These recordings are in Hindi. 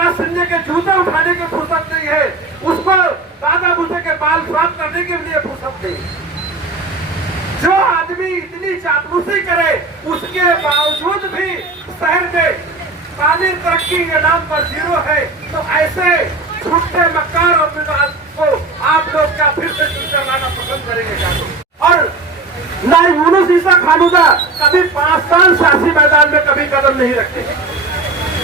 एकनाथ शिंदे के जूते उठाने की फुर्सत नहीं है, उसको दादा भूसे के बाल साफ करने के लिए फुर्सत नहीं। जो आदमी इतनी चापलूसी करे उसके बावजूद भी शहर में पानी तरक्की के नाम पर जीरो है, तो ऐसे झूठे मक्कार और विकास को आप लोग क्या फिर से चुनकर लाना पसंद करेंगे क्या? और ना यूनुस ईसा खानूदा कभी 5 साल सियासी मैदान में कभी कदम नहीं रखे,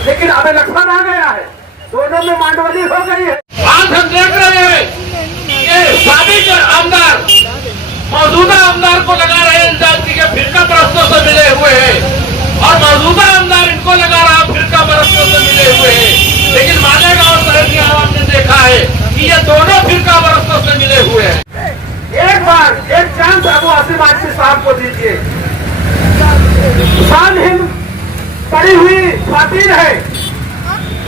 लेकिन अब इलेक्शन आ गया है, दोनों में मांडवली हो गई है। आज हम देख रहे हैं कि साबिक आमदार मौजूदा आमदार को लगा रहे हैं इल्जाम की फिरका परस्तों से मिले हुए हैं, और मौजूदा आमदार इनको लगा रहा फिरका परस्तों से मिले हुए हैं। लेकिन मालेगांव शहर की आवाम ने देखा है कि ये दोनों फिरका परस्तों से मिले हुए हैं। एक बार एक चांस अबू आसिम आजमी साहब को दीजिए। शान हिंद पड़ी हुई खातिर है,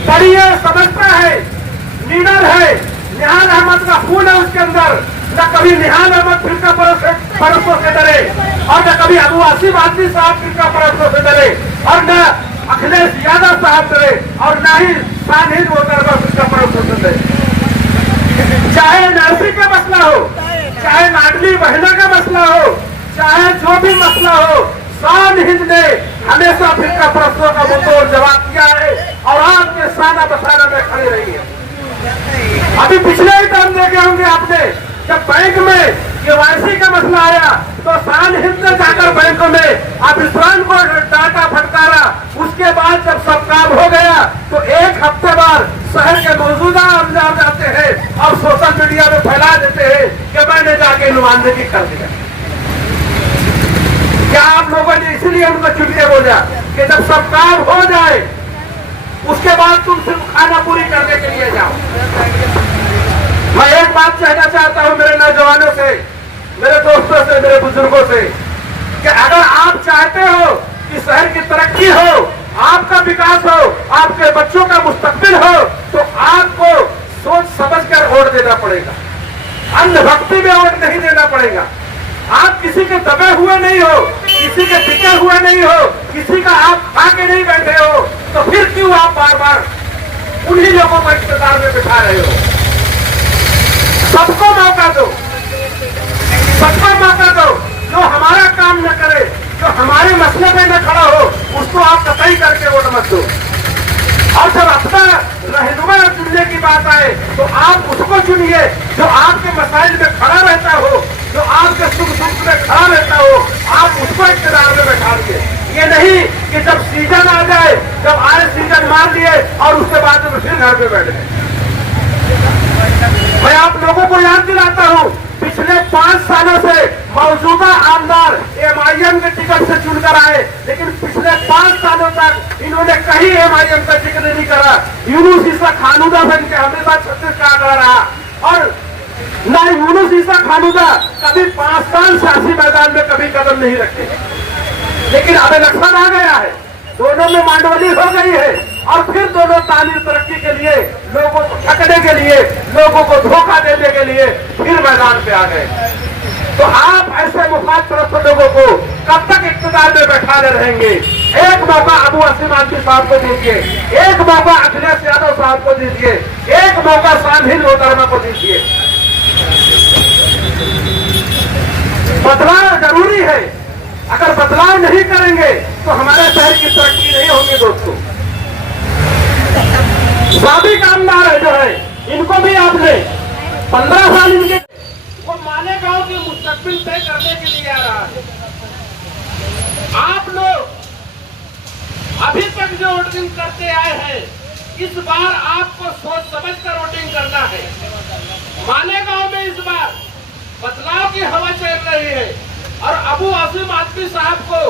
पड़ी है, समझता है, लीडर है, निहाल अहमद का खून है उसके अंदर। न कभी निहाल अहमद फिरका परस्तों से डरे, और न कभी अबू आसिम आजमी साहब फिरका परस्तों से डरे, और न अखिलेश यादव साहब डरे, और न ही शान हिंद मोहतरमा फिरका परस्तों से डरे। चाहे नरसी का मसला हो, चाहे लाडली बहना का मसला हो, चाहे जो भी मसला हो, शान हिंद ने हमेशा फिरका परस्तों का मुंहतोड़ जवाब दिया है और आपके साना बसाना में खड़े रही है। अभी पिछले ही टाइम देखे होंगे आपने, जब बैंक में केवाईसी का मसला आया तो शान हिंद ने जाकर बैंकों में अभिश्रान को डांटा फटकारा। उसके बाद जब सब काम हो गया तो एक हफ्ते बाद शहर के मौजूदा आमदार जाते हैं और सोशल मीडिया में फैला देते हैं कि मैंने जाके नुमाइंदगी कर दिया। क्या आप लोगों ने इसलिए उनको चुनिए बोला कि जब सब काम हो जाए उसके बाद तुम सिर्फ खाना पूरी करने के लिए जाओ? मैं एक बात कहना चाहता हूं मेरे नौजवानों से, मेरे दोस्तों से, मेरे बुजुर्गों से, कि अगर आप चाहते हो कि शहर की तरक्की हो, आपका विकास हो, आपके बच्चों का मुस्तकबिल हो, तो आपको सोच समझकर वोट देना पड़ेगा। अंधभक्ति में वोट नहीं देना पड़ेगा। आप किसी के दबे हुए नहीं हो, किसी के टिके हुए नहीं हो, किसी का आप आके नहीं बैठे हो, तो फिर क्यों आप बार बार उन्हीं लोगों को इख्तियार में बिठा रहे हो? सबको मौका दो, सबको मौका दो। जो हमारा काम न करे, जो हमारे मसले में न खड़ा हो, उसको आप कतई करके वोट मत दो। और जब अपना रहनुमा चुनने की बात आए तो आप उसको चुनिए जो आपके मसाइल में खड़ा रहता हो, जो आपके सुख दुख में खड़ा रहता हो, आप उसको इख्तियार में बैठाइए। ये नहीं कि जब सीजन आ जाए, जब आए सीजन मान लिए और उसके बाद में फिर घर पे बैठ गए। मैं आप लोगों को याद दिलाता हूँ, पिछले 5 सालों से मौजूदा आमदार MIM के टिकट से चुनकर आए, लेकिन पिछले 5 सालों तक इन्होंने कहीं MIM का जिक्र नहीं करा। यूनुस ईसा खानूदा से इनके हमेशा छत्तीसगढ़ रहा, और ना यूनुस ईसा खानूदा कभी 5 साल सियासी मैदान में कभी कदम नहीं रखे, लेकिन अब इलेक्शन आ गया है, दोनों में मांडवली हो गई है, और फिर दोनों तालीम तरक्की के लिए, लोगों को ठगने के लिए, लोगों को धोखा देने के लिए फिर मैदान पे आ गए। तो आप ऐसे मुफाद परस्त लोगों को कब तक इख्तियार में बैठाने रहेंगे? एक मौका अबू आसिम आजमी साहब को दीजिए, एक मौका अखिलेश यादव साहब को दीजिए, एक मौका शान हिंद मोहतरमा को दीजिए। बदलाव जरूरी है, अगर बदलाव नहीं करेंगे तो हमारे शहर की तरक्की नहीं होगी। दोस्तों, साबिक आमदार जो है, इनको भी आपने 15 साल इनके वो मालेगांव के मुस्तकबिल तय करने के लिए आ रहा है। आप लोग अभी तक जो वोटिंग करते आए हैं, इस बार आपको सोच समझकर वोटिंग करना है। मालेगांव में इस बार बदलाव की हवा चल रही है, और अबू आसिम आजमी साहब को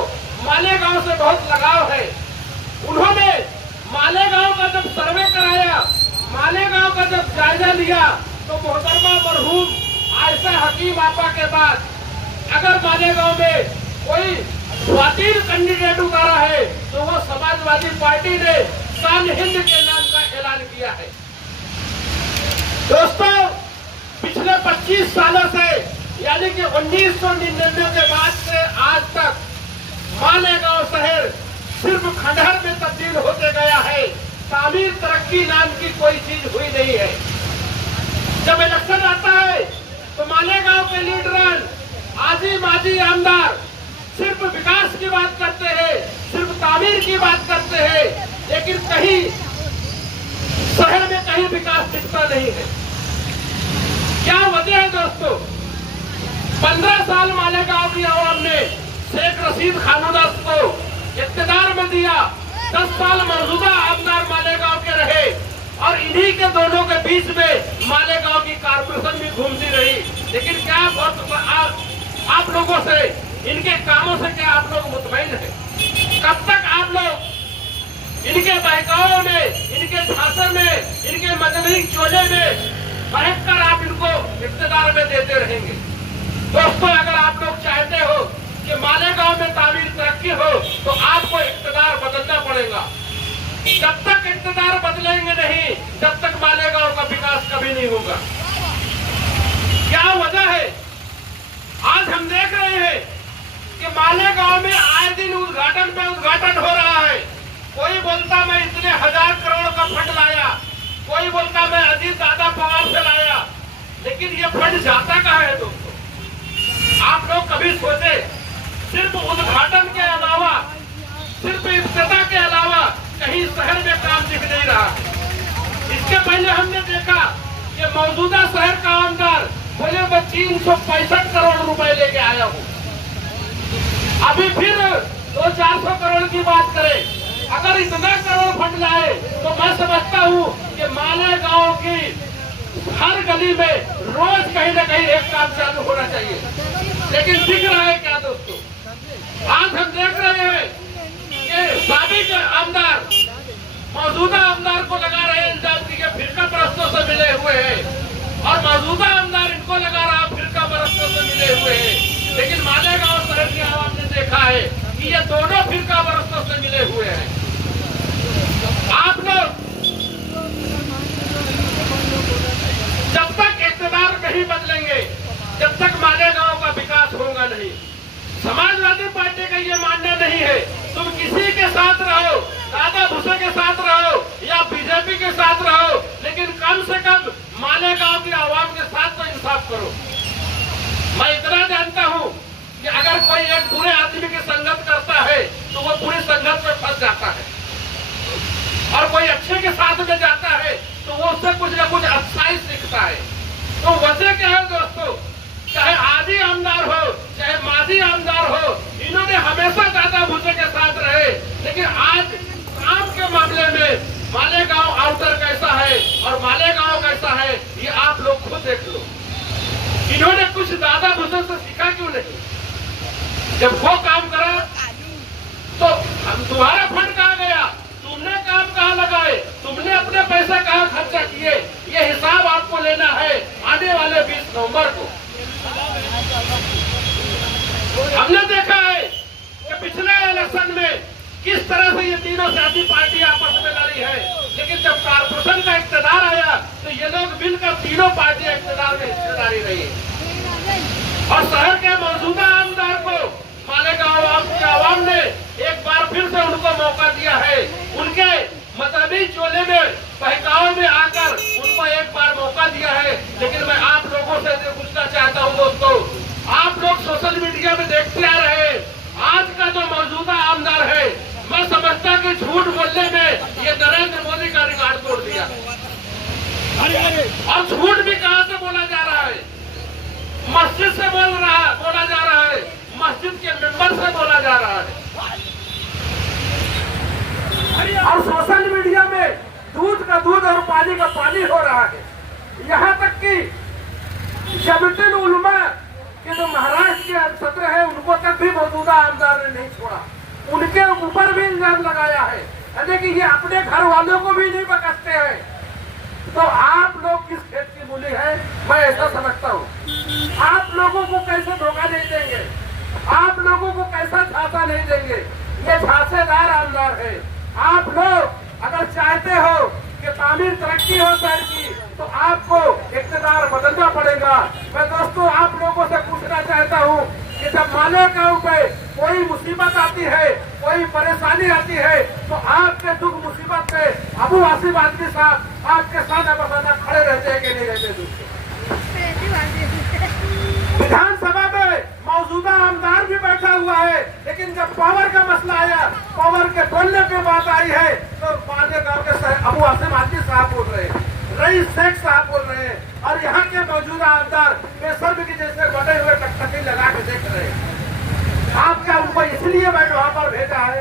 मालेगांव से बहुत लगाव है। उन्होंने मालेगांव का जब सर्वे कराया, मालेगांव का जब जायजा लिया, तो मोहतरमा मरहूम आयशा हकीम आपा के बाद अगर मालेगांव में कोई स्वाधीन कैंडिडेट उतारा है तो वो समाजवादी पार्टी ने शान हिंद के नाम का ऐलान किया है। दोस्तों, पिछले 25 सालों से, यानी कि 1999 के बाद से आज तक मालेगांव शहर सिर्फ खंडहर में तब्दील होते गया है। तामीर तरक्की नाम की कोई चीज हुई नहीं है। जब इलेक्शन आता है तो मालेगांव के लीडर आजी माजी आमदार सिर्फ विकास की बात करते हैं, सिर्फ तामीर की बात करते हैं, लेकिन कहीं शहर में कहीं विकास दिखता नहीं है। क्या वजह है दोस्तों? 15 साल मालेगांव की आवाम ने शेख रशीद खानुदास को इख्तियार में दिया, 10 साल मौजूदा आमदार मालेगांव के रहे और इन्हीं के दोनों के बीच में मालेगांव की कारपोरेशन भी घूमती रही। लेकिन क्या आप लोगों से, इनके कामों से क्या आप लोग मुतमईन हैं? कब तक आप लोग इनके बहकावों में, इनके भाषण में, इनके मजहबी चोले में बहक कर आप इनको इख्तियार में देते रहेंगे? दोस्तों, अगर आप लोग चाहते हो कि मालेगांव में तामीर तरक्की हो तो आपको इख्तियार बदलना पड़ेगा। जब तक इख्तियार बदलेंगे नहीं, जब तक मालेगांव का विकास कभी नहीं होगा। क्या वजह है? आज हम देख रहे हैं कि मालेगांव में आए दिन उद्घाटन पे उद्घाटन हो रहा है। कोई बोलता मैं इतने 1000 करोड़ का फंड लाया, कोई बोलता मैं अजीत दादा पवार से लाया, लेकिन ये फंड जाता कहाँ है दोस्तों? आप लोग कभी सोचे? सिर्फ उद्घाटन के अलावा, सिर्फ इफ्तिताह के अलावा कहीं शहर में काम दिख नहीं रहा। इसके पहले हमने देखा कि मौजूदा शहर का आमदार बोले मैं 365 करोड़ रुपए लेके आया हूँ। अभी फिर 200-400 करोड़ की बात करें। अगर इतना करोड़ फंड लाए तो मैं समझता हूँ कि मालेगांव की हर गली में रोज कहीं ना कहीं एक काम चालू होना चाहिए। लेकिन दिख रहा है क्या दोस्तों? आज हम देख रहे हैं कि साबिक आमदार मौजूदा आमदार को लगा रहे हैं इल्जाम के फिरका परस्तों से मिले हुए हैं और मौजूदा आमदार इनको लगा रहा फिरका परस्तों से मिले हुए हैं। लेकिन मालेगांव शहर की आवाम ने देखा है कि ये दोनों फिरका परस्तों से मिले हुए हैं। आप लोग जब तक इख्तियार नहीं बदलेंगे, जब तक मालेगांव का विकास होगा नहीं। समाजवादी पार्टी का ये मानना नहीं है तुम किसी के साथ रहो, दादा भूसे के साथ रहो या बीजेपी के साथ रहो, लेकिन कम से कम मालेगांव की आवाम के साथ तो इंसाफ करो। मैं इतना जानता हूँ कि अगर कोई एक बुरे आदमी की संगत करता है तो वो पूरी संगत में फंस जाता है, और कोई अच्छे के साथ में जाता है तो वो उससे कुछ न कुछ अच्छा ही सीखता है। तो वजह क्या है दोस्तों? चाहे आदि आमदार हो, चाहे माजी आमदार हो, इन्होंने हमेशा दादा भूसे के साथ रहे। लेकिन आज काम के मामले में मालेगांव आउटर कैसा है और मालेगांव कैसा है ये आप लोग खुद देख लो। इन्होंने कुछ दादा भूसे से सीखा क्यों नहीं? जब वो काम करा तो हम तुम्हारा फंड कहाँ गया? तुमने काम कहाँ लगाए? तुमने अपने पैसा कहाँ खर्चा किए? ये हिसाब आपको लेना है आने वाले 20 नवंबर को। हमने देखा है कि पिछले इलेक्शन में किस तरह से ये तीनों सियासी पार्टी आपस में लड़ी है, लेकिन जब कारपोरेशन का इख्तियार आया तो ये लोग मिलकर तीनों पार्टियां इख्तियार में हिस्सेदारी रही और शहर के मौजूदा आमदार को मालेगांव की आवाम ने एक बार फिर से उनको मौका दिया है। उनके मजहबी चोले में बहकाव में आकर उनको एक बार मौका दिया है। लेकिन मैं आप लोगों से पूछना चाहता हूं दोस्तों, आप लोग सोशल मीडिया में देखते आ रहे हैं, आज का जो मौजूदा आमदार है, मैं समझता कि झूठ बोलने में ये नरेंद्र मोदी का रिकॉर्ड तोड़ दिया। और झूठ भी कहां से बोला जा रहा है? मस्जिद से बोला जा रहा है, मस्जिद के मेंबर से बोला जा रहा है। और सोशल मीडिया में दूध का दूध और पानी का पानी हो रहा है। यहाँ तक कि जमीयत उलमा के जो महाराष्ट्र के सत्र है उनको तक भी मौजूदा आमदार ने नहीं छोड़ा, उनके ऊपर भी इल्जाम लगाया है, यानी कि ये अपने घर वालों को भी नहीं बकसते हैं। तो आप लोग किस खेत की मूली है, मैं ऐसा समझता हूँ। आप लोगों को कैसे धोखा नहीं देंगे, आप लोगों को कैसा झांसा नहीं देंगे? ये झांसेदार आमदार है। आप लोग अगर चाहते हो कि तामीर तरक्की हो शहर की तो आपको इख्तियार बदलना पड़ेगा। मैं दोस्तों आप लोगों से पूछना चाहता हूँ कि जब मालेगांव पे कोई मुसीबत आती है, कोई परेशानी आती है तो आपके दुख मुसीबत पे अबू आसिफ आदमी साहब आपके साथ बसाना खड़े रहते हैं कि नहीं रहते? विधानसभा में मौजूदा आमदार भी बैठा हुआ है, लेकिन जब पावर का मसला आया, पावर के बोलने की बात आई है तो मान्य गांव के अबू आसिफ आदमी साहब बोल रहे हैं, रईस शेख साहब बोल रहे हैं, और यहाँ के मौजूदा आमदार बेसर्म की जैसे बने हुए टकटकी लगा के देख रहे हैं। आप क्या उनको इसलिए मैं वहां पर भेजा है